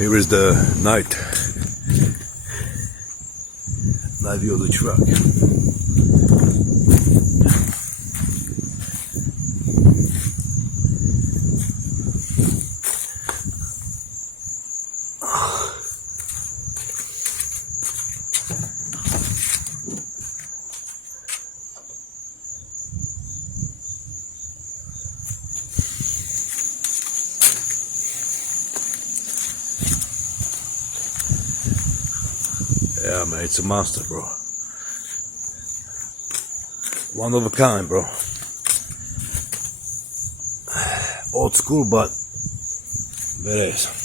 Here is the night view of the truck. Yeah, man, it's a monster, bro. One of a kind, bro. Old school, but badass.